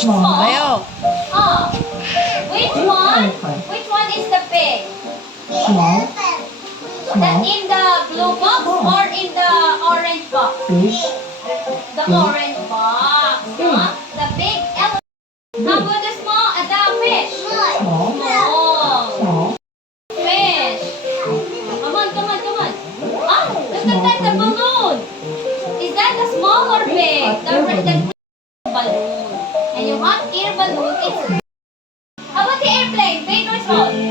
Small. Ayo. Oh. Which one? Which one is the pig? Small. That in the blue box or in the orange box? Fish. The orange box. Huh? The big elephant. How about the small, the fish? Small. Small. Small. Fish. Come on, come on, come on. Ah, look at that, the balloon. Is that a small or big? The balloon. And you hot air balloon is. How about the airplane? Big or small?